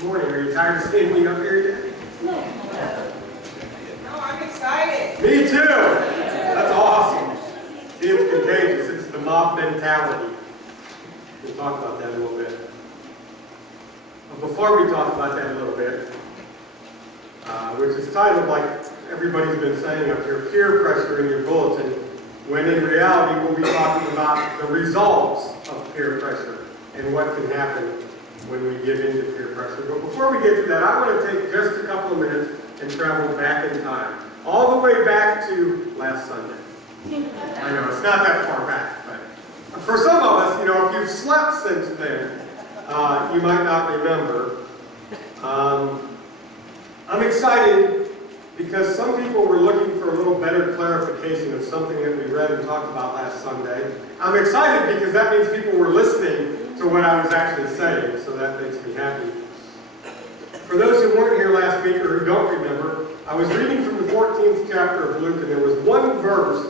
Good morning. Are you tired of seeing me up here yet? No, I'm excited. Me too. That's awesome. See, it's contagious. It's the mob mentality. We'll talk about that a little bit. But before we talk about that a little bit, which is titled, like everybody's been saying up here, peer pressure in your bulletin, when in reality we'll be talking about the results of peer pressure and what can happen when we give in to peer pressure. But before we get to that, I want to take just a couple of minutes and travel back in time. All the way back to last Sunday. I know, it's not that far back, but for some of us, if you've slept since then, you might not remember. I'm excited because some people were looking for a little better clarification of something that we read and talked about last Sunday. I'm excited because that means people were listening to what I was actually saying, so that makes me happy. For those who weren't here last week or who don't remember, I was reading from the 14th chapter of Luke, and there was one verse,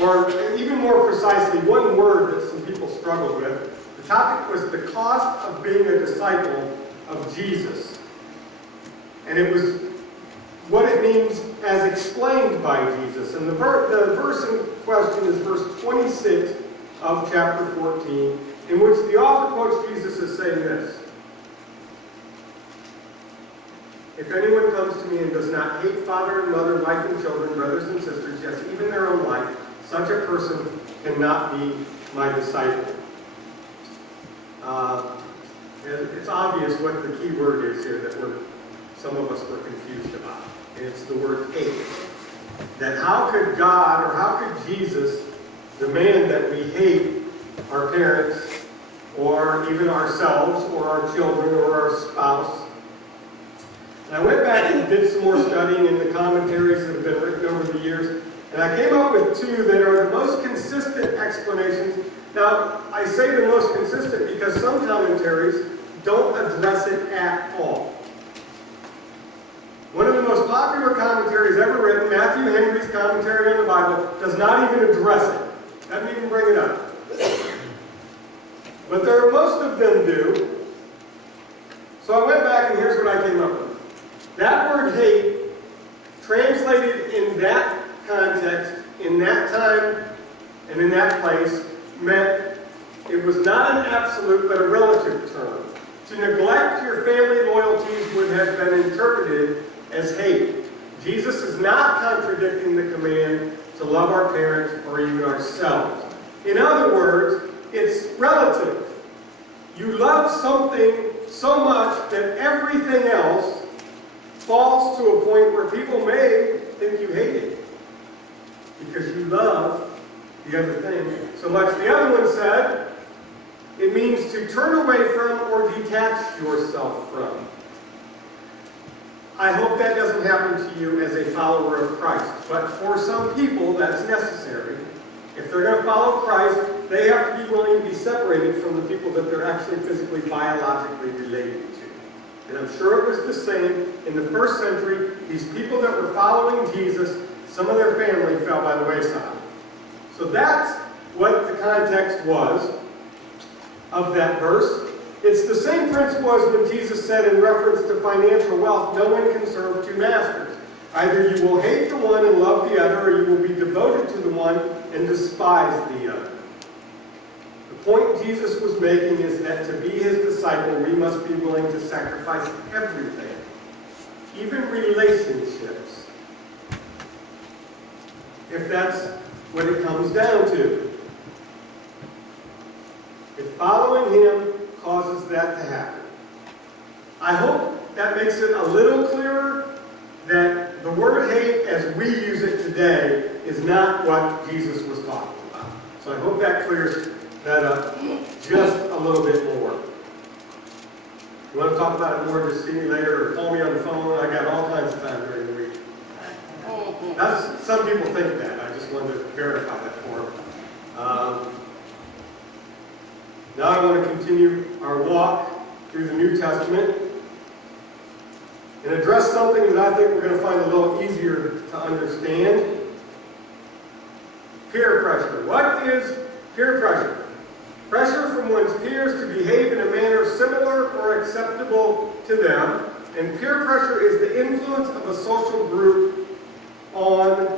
or even more precisely, one word that some people struggled with. The topic was the cost of being a disciple of Jesus. And it was what it means as explained by Jesus. And the verse in question is verse 26 of chapter 14, in which the author quotes Jesus as saying this: "If anyone comes to me and does not hate father and mother, wife and children, brothers and sisters, yes, even their own life, such a person cannot be my disciple." It's obvious what the key word is here that some of us were confused about. And it's the word hate. That how could God, or how could Jesus, demand that we hate our parents, or even ourselves, or our children, or our spouse? And I went back and did some more studying in the commentaries that have been written over the years, and I came up with two that are the most consistent explanations. Now, I say the most consistent because some commentaries don't address it at all. One of the most popular commentaries ever written, Matthew Henry's commentary on the Bible, does not even address it. Doesn't even bring it up. But most of them do. So I went back and here's what I came up with. That word hate, translated in that context, in that time, and in that place, meant it was not an absolute but a relative term. To neglect your family loyalties would have been interpreted as hate. Jesus is not contradicting the command to love our parents or even ourselves. In other words, it's relative. You love something so much that everything else falls to a point where people may think you hate it because you love the other thing so much. The other one said it means to turn away from or detach yourself from. I hope that doesn't happen to you as a follower of Christ, but for some people that's necessary. If they're going to follow Christ, they have to be willing to be separated from the people that they're actually physically, biologically related to. And I'm sure it was the same in the first century. These people that were following Jesus, some of their family fell by the wayside. So that's what the context was of that verse. It's the same principle as when Jesus said in reference to financial wealth, no one can serve two masters. Either you will hate the one and love the other, or you will be devoted to the one and despise the other. The point Jesus was making is that to be his disciple, we must be willing to sacrifice everything, even relationships, if that's what it comes down to. If following him causes that to happen. I hope that makes it a little clearer that the word hate as we use it today is not what Jesus was talking about. So I hope that clears that up just a little bit more. If you want to talk about it more, just see me later or call me on the phone. I got all kinds of time during the week. Some people think that. I just wanted to verify that for them. Now I want to continue our walk through the New Testament and address something that I think we're going to find a little easier to understand. Peer pressure. What is peer pressure? Pressure from one's peers to behave in a manner similar or acceptable to them. And peer pressure is the influence of a social group on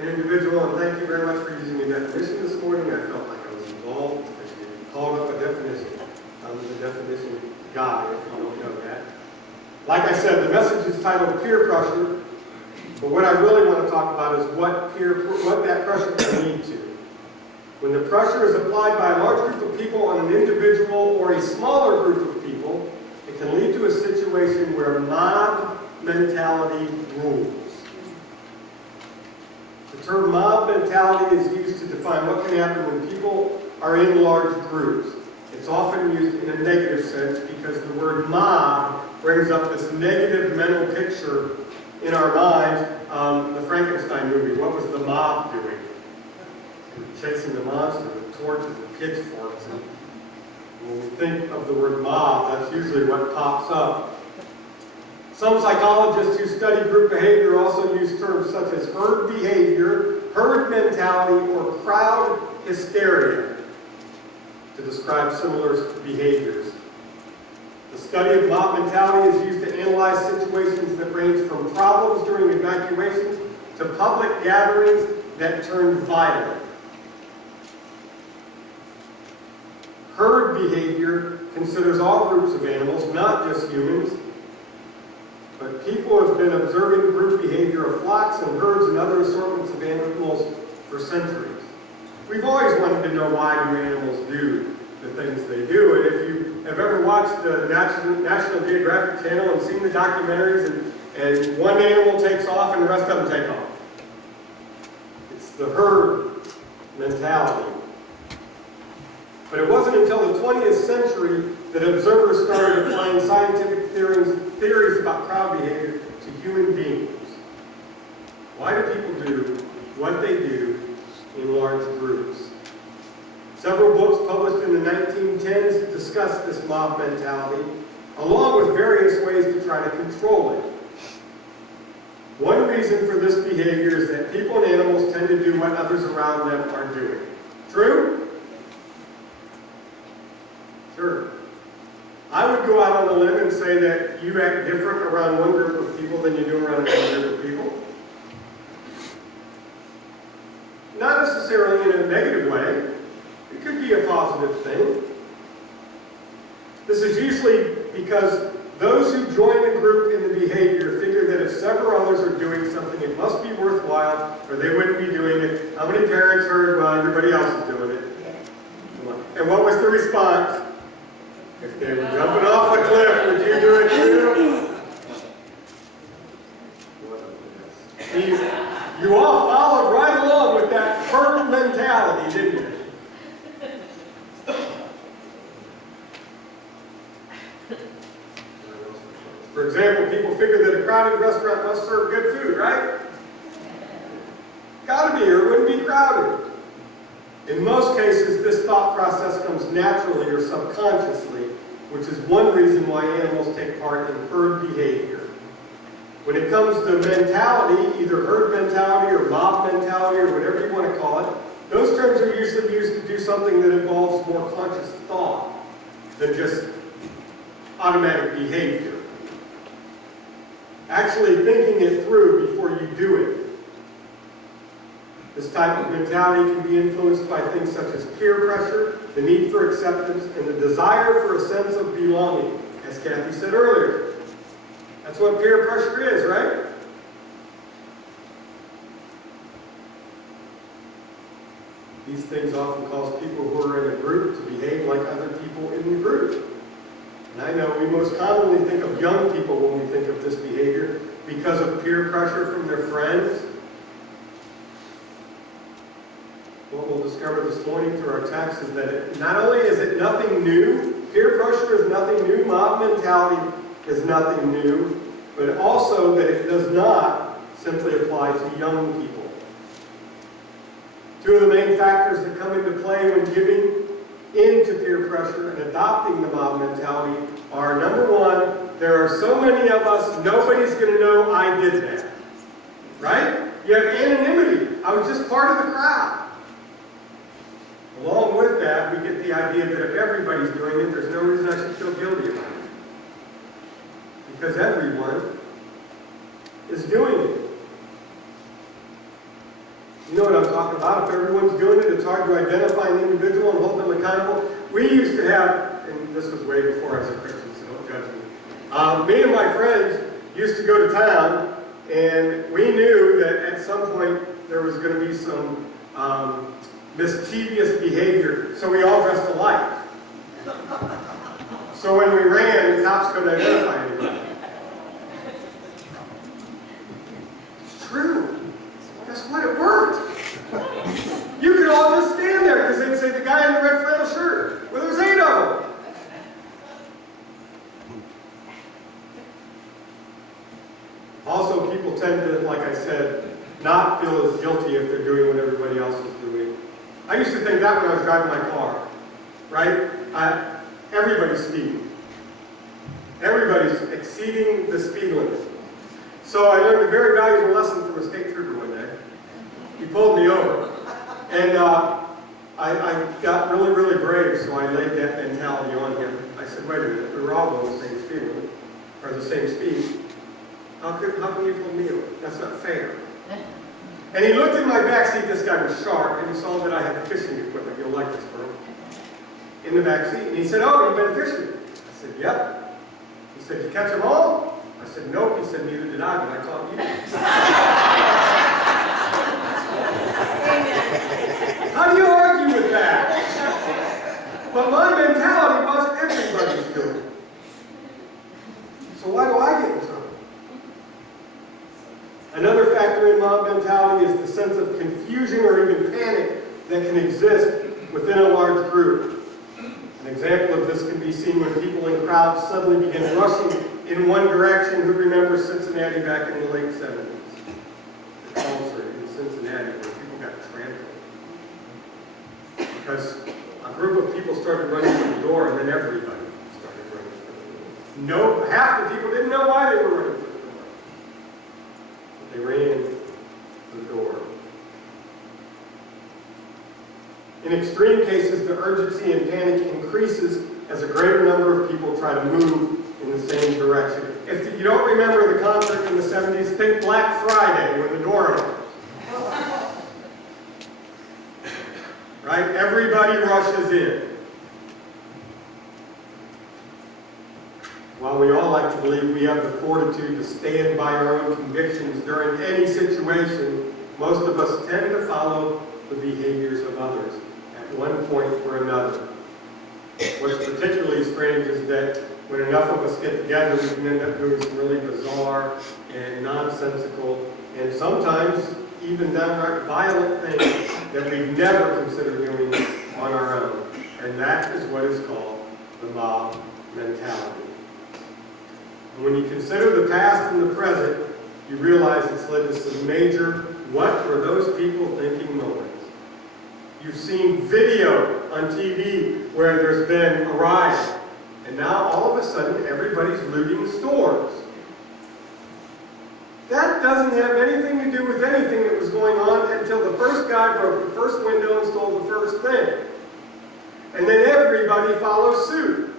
an individual. And thank you very much for using the definition this morning. I felt like I was involved because you called up a definition. I was a definition guy, if you don't know that. Like I said, the message is titled Peer Pressure. But what I really want to talk about is what that pressure can lead to. When the pressure is applied by a large group of people on an individual or a smaller group of people, it can lead to a situation where mob mentality rules. The term mob mentality is used to define what can happen when people are in large groups. It's often used in a negative sense because the word mob brings up this negative mental picture in our minds. The Frankenstein movie, what was the mob doing? Chasing the monster with torches and pitchforks. And when we think of the word mob, that's usually what pops up. Some psychologists who study group behavior also use terms such as herd behavior, herd mentality, or crowd hysteria to describe similar behaviors. The study of mob mentality is used to analyze situations that range from problems during evacuations to public gatherings that turn violent. Herd behavior considers all groups of animals, not just humans. But people have been observing group behavior of flocks and herds and other assortments of animals for centuries. We've always wanted to know why do animals do the things they do. And if you have ever watched the National Geographic Channel and seen the documentaries and one animal takes off and the rest of them take off. It's the herd mentality. But it wasn't until the 20th century that observers started applying scientific theories about crowd behavior to human beings. Why do people do what they do in large groups? Several books published in the 1910s discuss this mob mentality, along with various ways to try to control it. One reason for this behavior is that people and animals tend to do what others around them are doing. True? Sure. I would go out on a limb and say that you act different around one group of people than you do around another group of people. Not necessarily in a negative way. It could be a positive thing. This is usually because those who join the group in the behavior figure that if several others are doing something, it must be worthwhile, or they wouldn't be doing it. How many parents heard, well, everybody else is doing it? And what was the response? If they were jumping off a cliff, would you do it too? You all followed right along with that herd mentality, didn't you? For example, people figure that a crowded restaurant must serve good food, right? Gotta be, or it wouldn't be crowded. In most cases, this thought process comes naturally or subconsciously, which is one reason why animals take part in herd behavior. When it comes to mentality, either herd mentality or mob mentality or whatever you want to call it, those terms are usually used to do something that involves more conscious thought than just automatic behavior. Actually thinking it through before you do it. This type of mentality can be influenced by things such as peer pressure, the need for acceptance, and the desire for a sense of belonging, as Kathy said earlier. That's what peer pressure is, right? These things often cause people who are in a group to behave like other people in the group. And I know we most commonly think of young people when we think of this behavior because of peer pressure from their friends. What we'll discover this morning through our text is that not only is it nothing new, peer pressure is nothing new, mob mentality is nothing new, but also that it does not simply apply to young people. Two of the main factors that come into play when giving in to peer pressure and adopting the mob mentality are, number one, there are so many of us, nobody's going to know I did that. Right? You have anonymity. I was just part of the crowd. Along with that, we get the idea that if everybody's doing it, there's no reason I should feel guilty about it. Because everyone is doing it. You know what I'm talking about? If everyone's doing it, it's hard to identify an individual and hold them accountable. We used to have, and this was way before I was a Christian, so don't judge me. Me and my friends used to go to town, and we knew that at some point there was going to be some mischievous behavior, so we all dressed alike. So when we ran, the cops couldn't identify anybody. It's true. Guess what? It worked. You could all just stand there because they'd say the guy in the red flannel shirt. Well, there's 8 of them. Also, people tend to, like I said, not feel as guilty if they're doing what everybody else is doing. I used to think that when I was driving my car, right? Everybody's speeding. Everybody's exceeding the speed limit. So I learned a very valuable lesson from a state trooper one day. He pulled me over. And I got really, really brave, so I laid that mentality on him. I said, wait a minute, we were all going the same speed limit, or the same speed. How can you pull me over? That's not fair. And he looked in my back seat, this guy was sharp, and he saw that I had fishing equipment. You'll like this, bro. In the back seat. And he said, oh, you've been fishing? I said, yep. He said, you catch them all? I said, nope. He said, neither did I, but I caught you. How do you argue with that? But my mentality was everybody's doing it. So why do I get in trouble? Another factor in mob mentality is the sense of confusion or even panic that can exist within a large group. An example of this can be seen when people in crowds suddenly begin rushing in one direction. Who remembers Cincinnati back in the late 70s? The concert in Cincinnati where people got trampled. Because a group of people started running for the door, and then everybody started running for the door. No, half the people didn't know why they were running for the door. But they ran for the door. In extreme cases, the urgency and panic increases as a greater number of people try to move in the same direction. If you don't remember the concert in the 70s, think Black Friday when the door opens. Right? Everybody rushes in. While we all like to believe we have the fortitude to stand by our own convictions during any situation, most of us tend to follow the behaviors of others at one point or another. What's particularly strange is that when enough of us get together, we can end up doing some really bizarre and nonsensical and sometimes even downright violent things that we've never considered doing on our own. And that is what is called the mob mentality. And when you consider the past and the present, you realize it's led to some major what were those people thinking moments. You've seen video on TV where there's been a riot, and now all of a sudden everybody's looting stores. That doesn't have anything to do with anything that was going on until the first guy broke the first window and stole the first thing. And then everybody follows suit.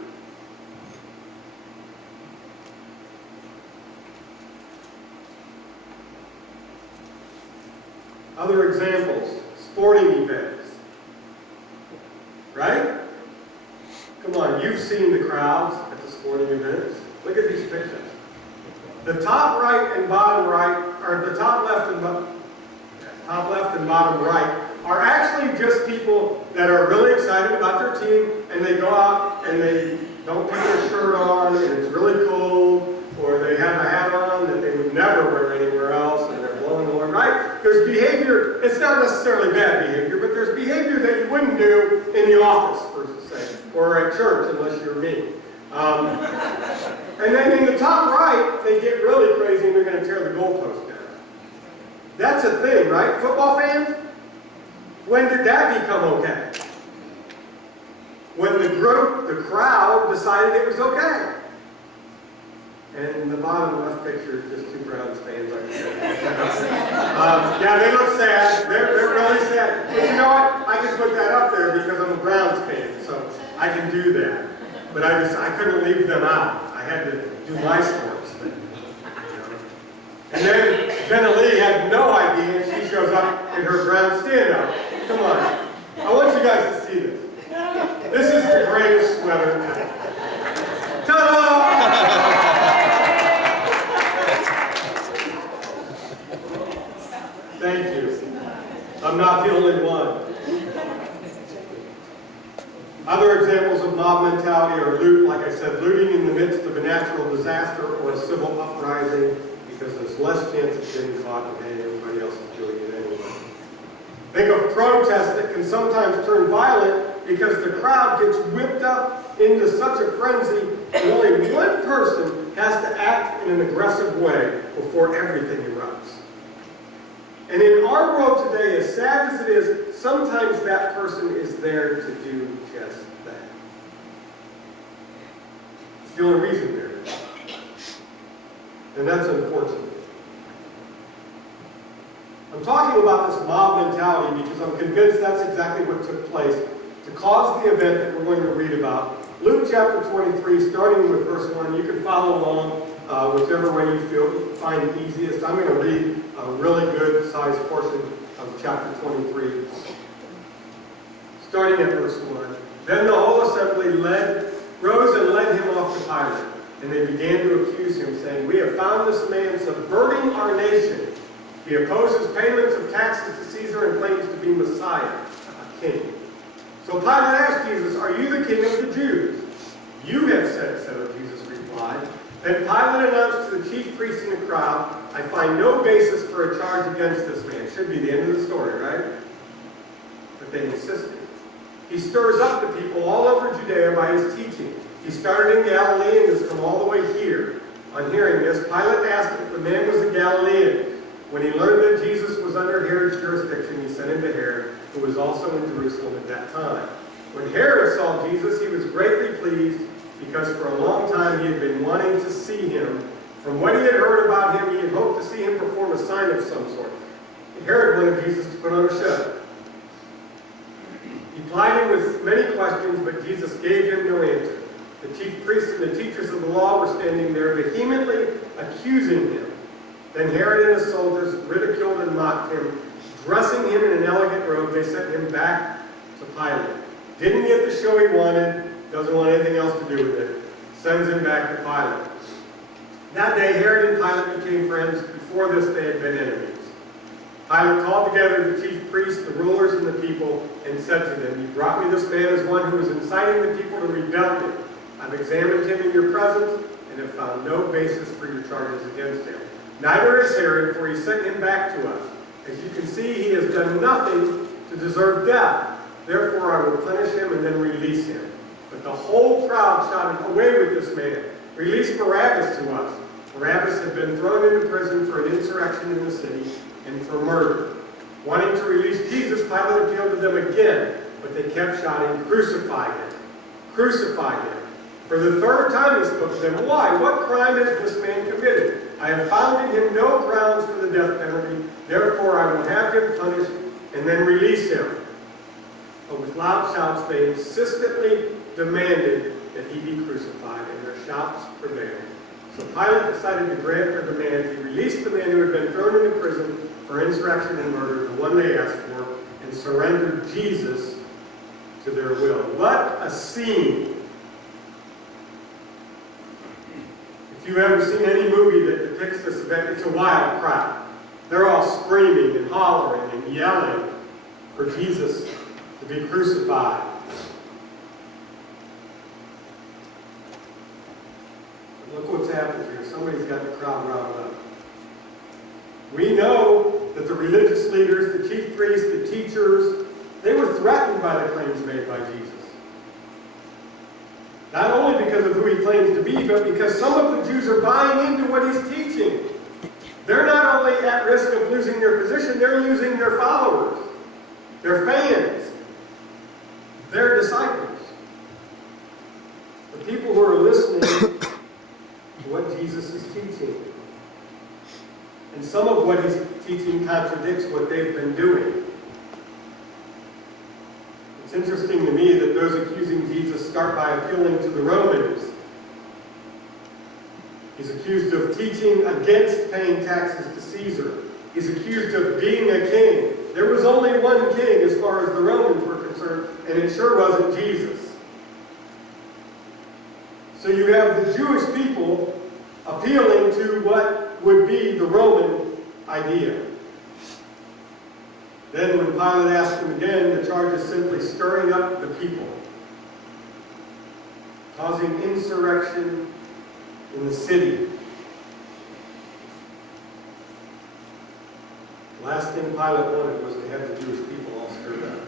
Other examples, sporting events. Right? Come on, you've seen the crowds at the sporting events. Look at these pictures. The top right and bottom right, or the top left and bottom right, are actually just people that are really excited about their team, and they go out and they don't put their shirt on, and it's really cold, or they have a hat on that they would never wear anywhere else, and they're blowing the horn, right? There's behavior, it's not necessarily bad behavior, but there's behavior that you wouldn't do in the office, per se, or at church, unless you're me. And then in the top right, they get really crazy and they're going to tear the goalpost down. That's a thing, right? Football fans? When did that become okay? When the crowd decided it was okay. And the bottom left picture is just two Browns fans. Yeah, they look sad. They're really sad. But you know what? I can put that up there because I'm a Browns fan, so I can do that. But I couldn't leave them out. I had to do my sports thing. You know? And then Jenna Lee had no idea, and she shows up in her brown stand-up. Come on. I want you guys to see this. This is the greatest sweater ever. Ta-da! Thank you. I'm not the only one. Other examples of mob mentality are loot, like I said, looting in the midst of a natural disaster or a civil uprising because there's less chance of getting caught and everybody else is doing it anyway. Think of protests that can sometimes turn violent because the crowd gets whipped up into such a frenzy and only one person has to act in an aggressive way before everything erupts. And in our world today, as sad as it is, sometimes that person is there to do just that. It's the only reason they're there. And that's unfortunate. I'm talking about this mob mentality because I'm convinced that's exactly what took place to cause the event that we're going to read about. Luke chapter 23, starting with verse 1. You can follow along whichever way you find it easiest. I'm going to read a really good sized portion of chapter 23. Starting at verse 1. Then the whole assembly rose and led him off to Pilate. And they began to accuse him, saying, "We have found this man subverting our nation. He opposes payments of taxes to Caesar and claims to be Messiah, a king." So Pilate asked Jesus, "Are you the king of the Jews?" "You have said so," Jesus replied. Then Pilate announced to the chief priests in the crowd, "I find no basis for a charge against this man." Should be the end of the story, right? But they insisted. "He stirs up the people all over Judea by his teaching. He started in Galilee and has come all the way here." On hearing this, Pilate asked if the man was a Galilean. When he learned that Jesus was under Herod's jurisdiction, he sent him to Herod, who was also in Jerusalem at that time. When Herod saw Jesus, he was greatly pleased, because for a long time he had been wanting to see him. From what he had heard about him, he had hoped to see him perform a sign of some sort. Herod wanted Jesus to put on a show. He plied him with many questions, but Jesus gave him no answer. The chief priests and the teachers of the law were standing there vehemently accusing him. Then Herod and his soldiers ridiculed and mocked him. Dressing him in an elegant robe, they sent him back to Pilate. Didn't get the show he wanted, doesn't want anything else to do with it. Sends him back to Pilate. That day, Herod and Pilate became friends. Before this, they had been enemies. Pilate called together the chief priests, the rulers, and the people, and said to them, "You brought me this man as one who is inciting the people to rebellion. I've examined him in your presence, and have found no basis for your charges against him. Neither is Herod, for he sent him back to us. As you can see, he has done nothing to deserve death. Therefore, I will punish him and then release him." But the whole crowd shouted, "Away with this man! Release Barabbas to us." Barabbas had been thrown into prison for an insurrection in the city and for murder. Wanting to release Jesus, Pilate appealed to them again, but they kept shouting, "Crucify him! Crucify him!" For the third time he spoke to them. "Why? What crime has this man committed? I have found in him no grounds for the death penalty. Therefore I will have him punished and then release him." But with loud shouts they insistently demanded that he be crucified, and their shouts prevailed. So Pilate decided to grant their demand. He released the man who had been thrown into prison for insurrection and murder, the one they asked for, and surrendered Jesus to their will. What a scene! If you've ever seen any movie that depicts this event, it's a wild crowd. They're all screaming and hollering and yelling for Jesus to be crucified. Look what's happened here. Somebody's got the crowd riled up. We know that the religious leaders, the chief priests, the teachers, they were threatened by the claims made by Jesus. Not only because of who he claims to be, but because some of the Jews are buying into what he's teaching. They're not only at risk of losing their position, they're losing their followers, their fans, their disciples. The people who are listening what Jesus is teaching. And some of what he's teaching contradicts what they've been doing. It's interesting to me that those accusing Jesus start by appealing to the Romans. He's accused of teaching against paying taxes to Caesar. He's accused of being a king. There was only one king as far as the Romans were concerned, and it sure wasn't Jesus. So you have the Jewish people appealing to what would be the Roman idea. Then when Pilate asked him again, the charge is simply stirring up the people, causing insurrection in the city. The last thing Pilate wanted was to have the Jewish people all stirred up.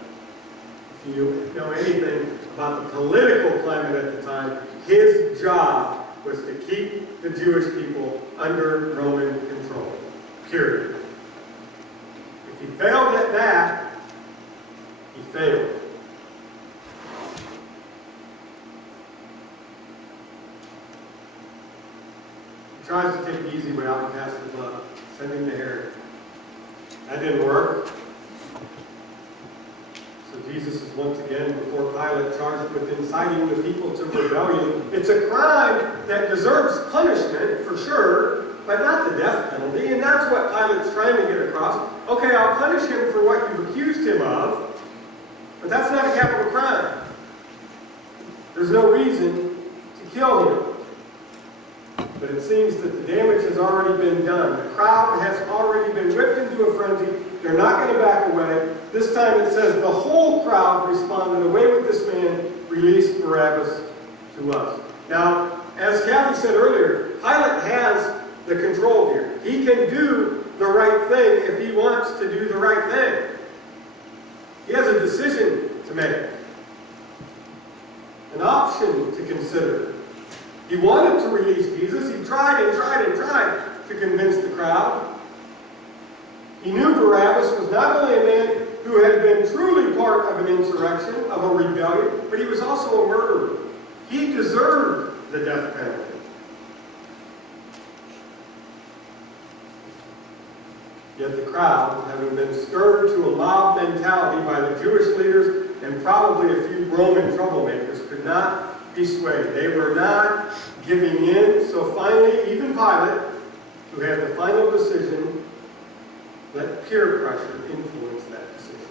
If you know anything about the political climate at the time, his job was to keep the Jewish people under Roman control. Period. If he failed at that, he failed. He tries to take the easy way out and pass the buck, send him to Herod. That didn't work. So Jesus is once again before Pilate, charged with inciting the people to rebellion. It's a crime that deserves punishment, for sure, but not the death penalty. And that's what Pilate's trying to get across. Okay, I'll punish him for what you've accused him of, but that's not a capital crime. There's no reason to kill him. But it seems that the damage has already been done. The crowd has already been whipped into a frenzy. They're not going to back away. This time it says the whole crowd responded, away with this man, release Barabbas to us. Now, as Kathy said earlier, Pilate has the control here. He can do the right thing if he wants to do the right thing. He has a decision to make, an option to consider. He wanted to release Jesus. He tried and tried and tried to convince the crowd. He knew Barabbas was not only a man who had been truly part of an insurrection, of a rebellion, but he was also a murderer. He deserved the death penalty. Yet the crowd, having been stirred to a mob mentality by the Jewish leaders and probably a few Roman troublemakers, could not be swayed. They were not giving in. So finally, even Pilate, who had the final decision, let peer pressure influence that decision.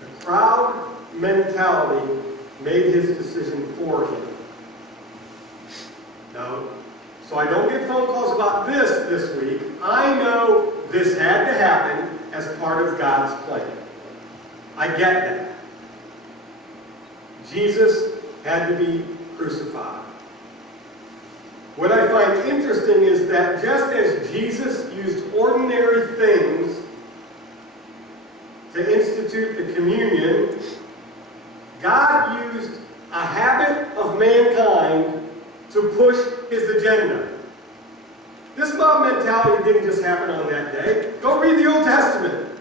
The crowd mentality made his decision for him. Now, so I don't get phone calls about this week. I know this had to happen as part of God's plan. I get that. Jesus had to be crucified. What I find interesting is that just as Jesus used ordinary things to institute the communion, God used a habit of mankind to push his agenda. This mob mentality didn't just happen on that day. Go read the Old Testament.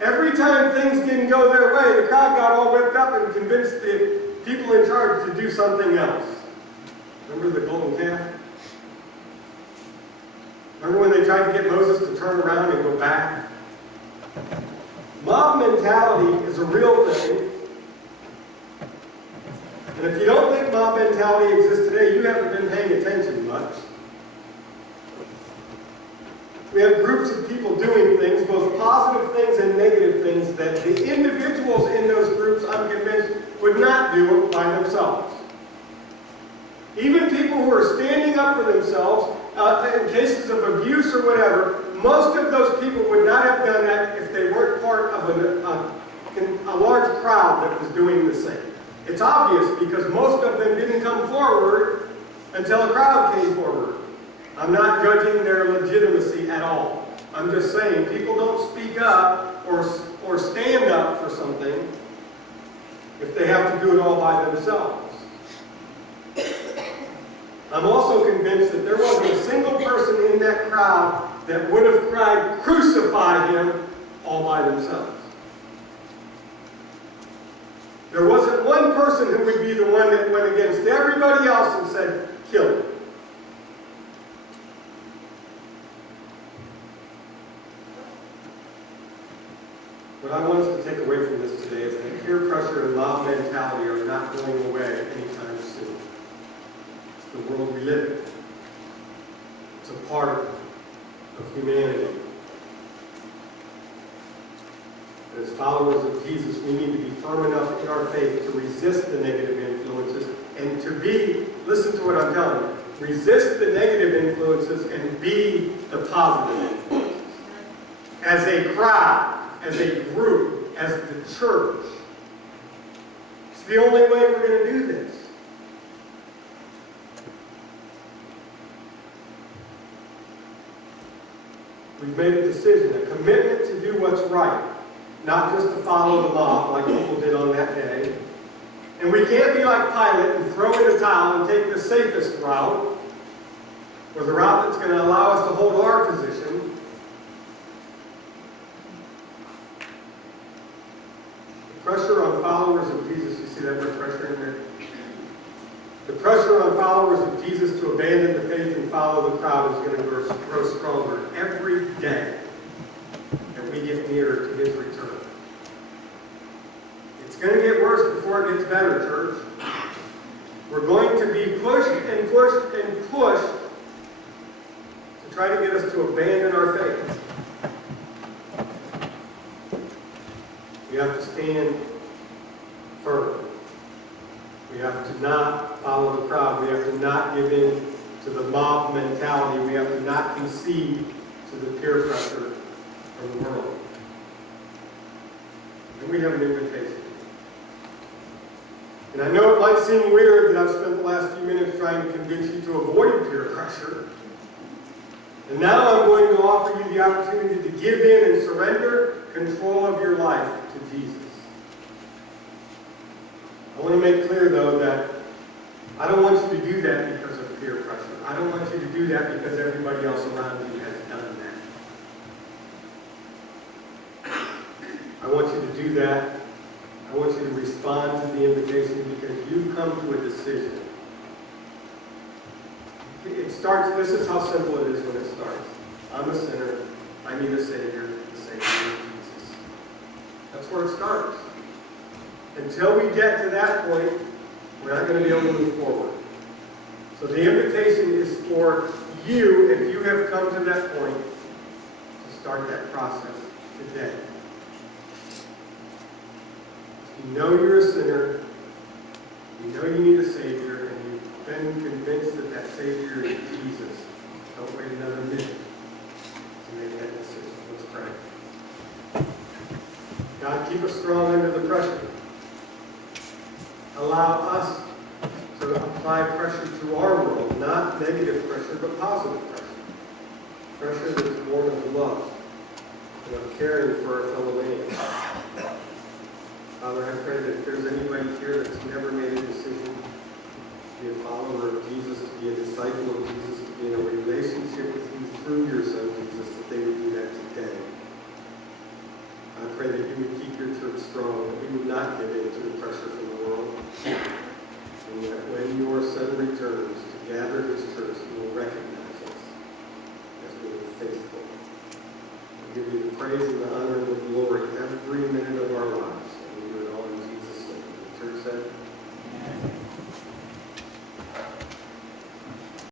Every time things didn't go their way, the crowd got all whipped up and convinced the people in charge to do something else. Remember the golden calf? Remember when they tried to get Moses to turn around and go back? Mob mentality is a real thing. And if you don't think mob mentality exists today, you haven't been paying attention much. We have groups of people doing things, both positive things and negative things, that the individuals in those groups, I'm convinced, would not do by themselves. Even people who are standing up for themselves, in cases of abuse or whatever, most of those people would not have done that if they weren't part of a large crowd that was doing the same. It's obvious because most of them didn't come forward until a crowd came forward. I'm not judging their legitimacy at all. I'm just saying people don't speak up or stand up for something if they have to do it all by themselves. I'm also convinced that there wasn't a single person in that crowd that would have cried, "Crucify him," all by themselves. There wasn't one person who would be the one that went against everybody else and said, kill him. What I want us to take away from this today is that peer pressure and mob mentality are not going away anytime soon. It's the world we live in. It's a part of humanity. As followers of Jesus, we need to be firm enough in our faith to resist the negative influences and to be, listen to what I'm telling you, resist the negative influences and be the positive influences. As a crowd, as a group, as the church. It's the only way we're going to do this. We've made a decision, a commitment to do what's right, not just to follow the mob like people did on that day. And we can't be like Pilate and throw in the towel and take the safest route, or the route that's going to allow us to hold our position. Pressure on followers of Jesus, you see that word pressure in there? The pressure on followers of Jesus to abandon the faith and follow the crowd is going to grow stronger every day that we get nearer to his return. It's going to get worse before it gets better, church. We're going to be pushed and pushed and pushed to try to get us to abandon our faith. We have to stand firm. We have to not follow the crowd. We have to not give in to the mob mentality. We have to not concede to the peer pressure of the world. And we have an invitation. And I know it might seem weird that I've spent the last few minutes trying to convince you to avoid peer pressure. And now I'm going to offer you the opportunity to give in and surrender control of your life to Jesus. I want to make clear, though, that I don't want you to do that because of peer pressure. I don't want you to do that because everybody else around you has done that. I want you to do that. I want you to respond to the invitation because you've come to a decision. It starts, this is how simple it is when it starts. I'm a sinner. I need a Savior. The Savior is Jesus. That's where it starts. Until we get to that point, we're not going to be able to move forward. So the invitation is for you, if you have come to that point, to start that process today. You know you're a sinner. You know you need a Savior, and you've been convinced that that Savior is Jesus. Don't wait another minute to make that decision. Let's pray. God, keep us strong under the pressure. Allow us to apply pressure to our world, not negative pressure, but positive pressure. Pressure that's born of love and of caring for our fellow man. Father, I pray that if there's anybody here that's never made a decision to be a follower of Jesus, to be a disciple of Jesus, to be in a relationship with you through your Son, Jesus, that they would do that today. I pray that you would keep your church strong, that we would not give in to the pressure from the world, and that when your Son returns to gather his church, he will recognize us as being faithful. We give you the praise and the honor and the glory every minute of our lives. And we do it all in Jesus' name. The church said, amen.